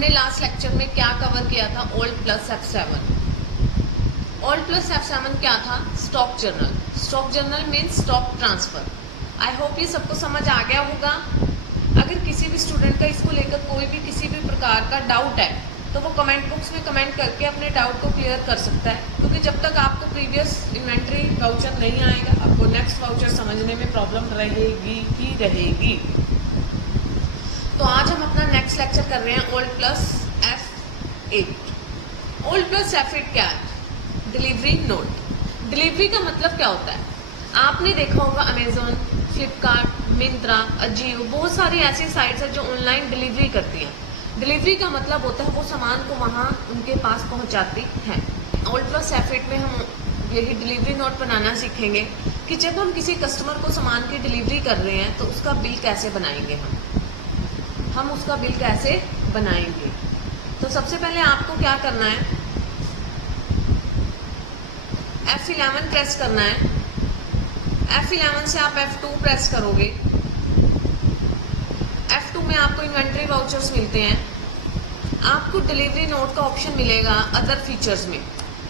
हमने last lecture में क्या कवर किया था? Old plus F7। Old plus F7 क्या था? Stock journal. Stock journal means stock transfer. I hope ये सबको समझ आ गया होगा। अगर किसी भी स्टूडेंट का इसको लेकर कोई भी किसी भी प्रकार का डाउट है तो वो कमेंट बॉक्स में कमेंट करके अपने डाउट को क्लियर कर सकता है, क्योंकि जब तक आपको प्रीवियस इन्वेंट्री वाउचर नहीं आएगा आपको नेक्स्ट वाउचर समझने में प्रॉब्लम रहेगी ही रहेगी। तो आज हम अपना नेक्स्ट लेक्चर कर रहे हैं old plus F8। Old plus F8 क्या है? Delivery note. डिलीवरी का मतलब क्या होता है? आपने देखा होगा अमेजोन, फ्लिपकार्ट, मिंत्रा, अजियो, बहुत सारी ऐसी साइट्स हैं जो ऑनलाइन डिलीवरी करती हैं। डिलीवरी का मतलब होता है वो सामान को वहाँ उनके पास पहुँचाती हैं। ओल्ड प्लस F8 में हम यही डिलीवरी नोट बनाना सीखेंगे कि जब हम किसी कस्टमर को सामान की डिलीवरी कर रहे हैं तो उसका बिल कैसे बनाएंगे। हम उसका बिल कैसे बनाएंगे। तो सबसे पहले आपको क्या करना है, F11 प्रेस करना है। F11 से आप F2 प्रेस करोगे। F2 में आपको इन्वेंट्री वाउचर्स मिलते हैं। आपको डिलीवरी नोट का ऑप्शन मिलेगा अदर फीचर्स में,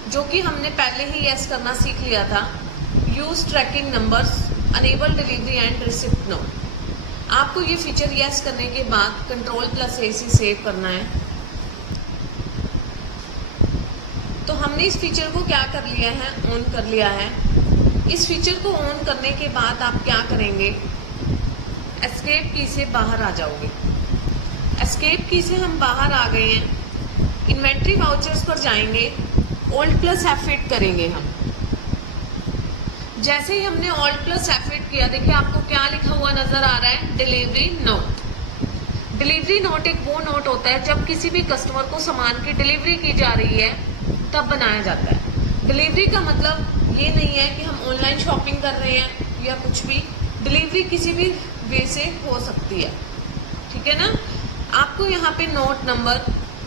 जो कि हमने पहले ही यस करना सीख लिया था। Use tracking numbers, enable delivery and receipt note. आपको ये फीचर यस करने के बाद कंट्रोल प्लस A से सेव करना है। तो हमने इस फीचर को क्या कर लिया है, ऑन कर लिया है। इस फीचर को ऑन करने के बाद आप क्या करेंगे, एस्केप की से बाहर आ जाओगे। एस्केप की से हम बाहर आ गए हैं। इन्वेंट्री वाउचर्स पर जाएंगे, ओल्ड प्लस F8 करेंगे हम। जैसे ही हमने ओल्ड प्लस F8 किया, देखिए आपको क्या लिखा हुआ नजर आ रहा है, डिलीवरी नोट। डिलीवरी नोट एक वो नोट होता है जब किसी भी कस्टमर को सामान की डिलीवरी की जा रही है तब बनाया जाता है। डिलीवरी का मतलब ये नहीं है कि हम ऑनलाइन शॉपिंग कर रहे हैं या कुछ भी। डिलीवरी किसी भी वे से हो सकती है, ठीक है ना। आपको यहाँ पे note number,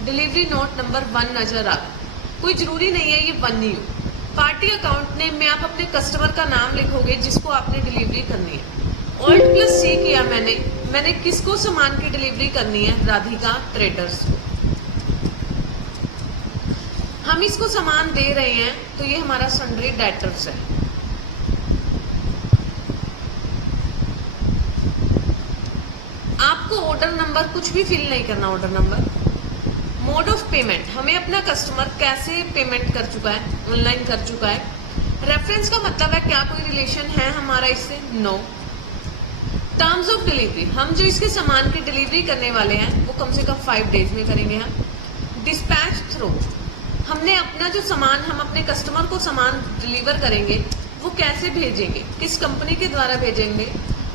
delivery note number 1 नजर आ रहा है। कोई जरूरी नहीं है ये 1 ही हो। पार्टी अकाउंट नेम में आप अपने कस्टमर का नाम लिखोगे जिसको आपने डिलीवरी करनी है। ओल्ड प्लस C किया मैंने किसको सामान की डिलीवरी करनी है, राधिका ट्रेडर्स को। हम इसको सामान दे रहे हैं तो ये हमारा सन्ड्री डेटर्स है। आपको ऑर्डर नंबर कुछ भी फिल नहीं करना। Order number, mode of payment, हमें अपना कस्टमर कैसे पेमेंट कर चुका है, ऑनलाइन कर चुका है। रेफरेंस का मतलब है क्या कोई रिलेशन है हमारा इससे, नो। टर्म्स ऑफ डिलीवरी, हम जो इसके सामान की डिलीवरी करने वाले हैं वो कम से कम 5 डेज में करेंगे हम। डिस्पैच थ्रू, हमने अपना जो सामान, हम अपने कस्टमर को सामान डिलीवर करेंगे वो कैसे भेजेंगे, किस कंपनी के द्वारा भेजेंगे,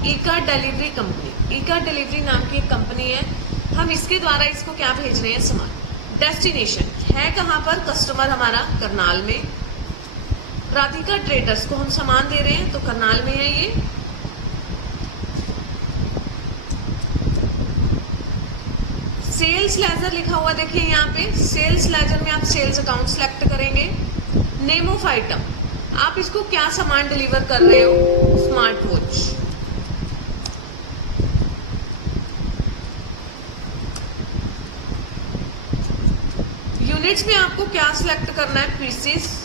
ई-कार्ट डिलीवरी कंपनी। ई-कार्ट डिलीवरी नाम की एक कंपनी है, हम इसके द्वारा इसको क्या भेज रहे हैं, सामान। डेस्टिनेशन है कहाँ पर, कस्टमर हमारा करनाल में। राधिका ट्रेडर्स को हम सामान दे रहे हैं तो करनाल में है ये। सेल्स लेजर लिखा हुआ देखिए यहाँ पे, सेल्स लेजर में आप सेल्स अकाउंट सेलेक्ट करेंगे। नेम ऑफ आइटम, आप इसको क्या सामान डिलीवर कर रहे हो, स्मार्ट वॉच। यूनिट्स में आपको क्या सिलेक्ट करना है, पीसेस।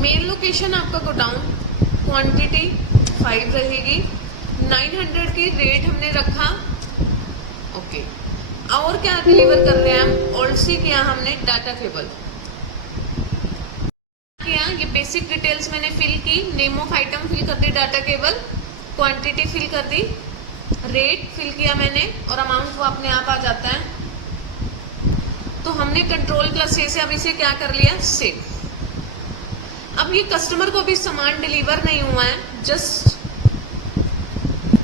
मेन लोकेशन आपका गोडाउन, क्वांटिटी 5 रहेगी। 900 की रेट हमने रखा, ओके। और क्या डिलीवर कर रहे हैं हम, ओल्ड C किया हमने, डाटा केबल किया। ये बेसिक डिटेल्स मैंने फिल की, नेम ऑफ आइटम फिल कर दी, डाटा केबल, क्वांटिटी फिल कर दी, रेट फिल किया मैंने, और अमाउंट वो अपने आप आ जाता है। तो हमने कंट्रोल प्लस A से अब इसे क्या कर लिया, सेव। अब ये कस्टमर को भी सामान डिलीवर नहीं हुआ है, जस्ट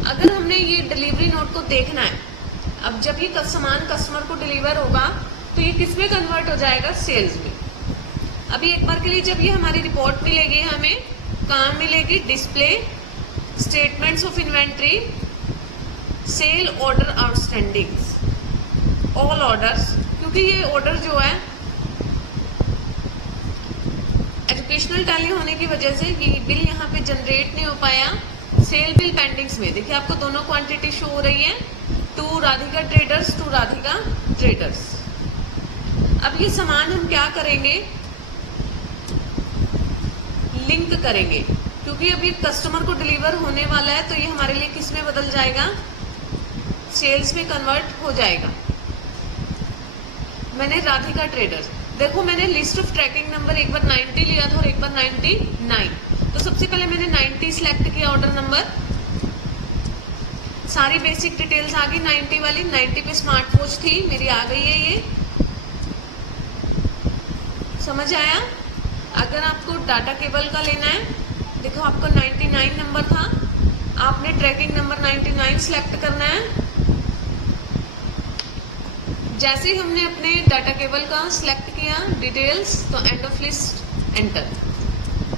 अगर हमने ये डिलीवरी नोट को देखना है, अब जब ये सामान कस्टमर को डिलीवर होगा तो ये किस में कन्वर्ट हो जाएगा, सेल्स में। अभी एक बार के लिए जब ये हमारी रिपोर्ट मिलेगी, हमें कहाँ मिलेगी, display, statements of inventory, sale order outstandings. All orders, क्योंकि ये ऑर्डर जो है एजुकेशनल टैली होने की वजह से ये बिल यहाँ पे जनरेट नहीं हो पाया सेल बिल पेंडिंग्स में। देखिए आपको दोनों क्वांटिटी शो हो रही है, to Radhika traders, to Radhika traders. अब ये सामान हम क्या करेंगे, लिंक करेंगे, क्योंकि अभी कस्टमर को डिलीवर होने वाला है तो ये हमारे लिए किस में बदल जाएगा, सेल्स में कन्वर्ट हो जाएगा। मैंने राधिका ट्रेडर्स, देखो मैंने लिस्ट ऑफ ट्रैकिंग नंबर एक बार 90 लिया था और एक बार 99। तो सबसे पहले मैंने 90 सिलेक्ट किया ऑर्डर नंबर, सारी बेसिक डिटेल्स आ गई 90 वाली, 90 पे स्मार्ट वॉच थी मेरी, आ गई है ये, समझ आया। अगर आपको डाटा केबल का लेना है, देखो आपका 99 नंबर था, आपने ट्रैकिंग नंबर 99 सिलेक्ट करना है। जैसे ही हमने अपने डाटा केबल का सिलेक्ट किया डिटेल्स, तो end of list enter.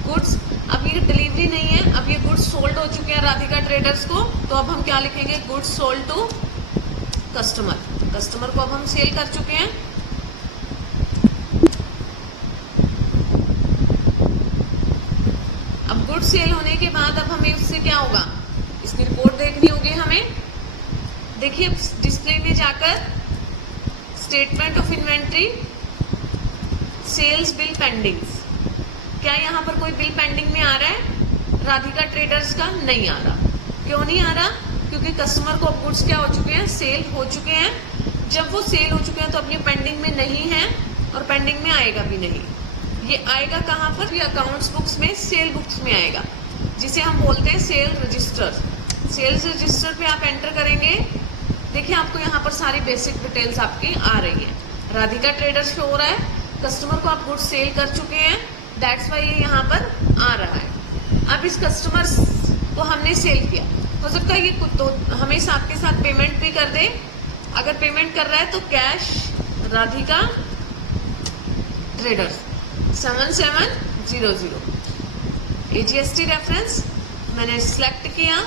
Goods, अब ये डिलीवरी नहीं है, अब ये गुड्स सोल्ड हो चुके हैं राधिका ट्रेडर्स को, तो अब हम क्या लिखेंगे, goods sold to customer. Customer को अब हम सेल कर चुके हैं। अब गुड्स सेल होने के बाद अब हमें उससे क्या होगा, इसकी रिपोर्ट देखनी होगी हमें। देखिए डिस्प्ले में जाकर statement of inventory, sales bill pendings, क्या यहाँ पर कोई बिल पेंडिंग में आ रहा है राधिका ट्रेडर्स का, नहीं आ रहा। क्यों नहीं आ रहा, क्योंकि कस्टमर को अब गुड्स क्या हो चुके हैं, सेल हो चुके हैं। जब वो सेल हो चुके हैं तो अपनी पेंडिंग में नहीं है और पेंडिंग में आएगा भी नहीं। ये आएगा कहाँ पर, ये अकाउंट्स बुक्स में, सेल बुक्स में आएगा, जिसे हम बोलते हैं सेल रजिस्टर। सेल्स रजिस्टर पे आप एंटर करेंगे, देखिए आपको यहाँ पर सारी बेसिक डिटेल्स आपकी आ रही है। राधिका ट्रेडर्स शो हो रहा है, कस्टमर को आप गुड्स सेल कर चुके हैं, दैट्स वाई ये यहाँ पर आ रहा है। अब इस कस्टमर को हमने सेल किया, हो सकता है ये तो हमें आपके साथ पेमेंट भी कर दे। अगर पेमेंट कर रहा है तो cash Radhika traders 7700, AGST reference मैंने सिलेक्ट किया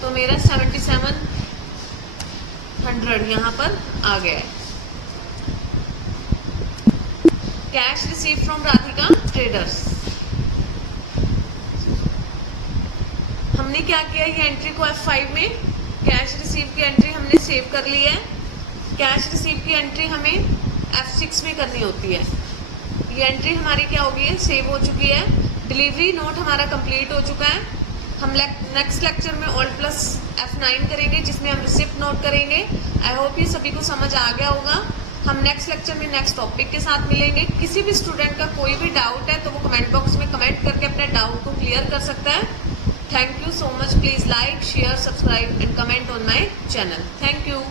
तो मेरा 7700 यहाँ पर आ गया है। Cash receive from Radhika traders, हमने क्या किया, ये एंट्री को F5 में कैश रिसीव की एंट्री हमने सेव कर ली है। कैश रिसीव की एंट्री हमें F6 में करनी होती है। ये एंट्री हमारी क्या हो गई है, सेव हो चुकी है। डिलीवरी नोट हमारा कंप्लीट हो चुका है। हम नेक्स्ट लेक्चर में Alt+F9 करेंगे, जिसमें हम रिसिप्ट नोट करेंगे। आई होप ये सभी को समझ आ गया होगा। हम नेक्स्ट लेक्चर में नेक्स्ट टॉपिक के साथ मिलेंगे। किसी भी स्टूडेंट का कोई भी डाउट है तो वो कमेंट बॉक्स में कमेंट करके अपने डाउट को क्लियर कर सकता है। Thank you so much. Please like, share, subscribe and comment on my channel. Thank you.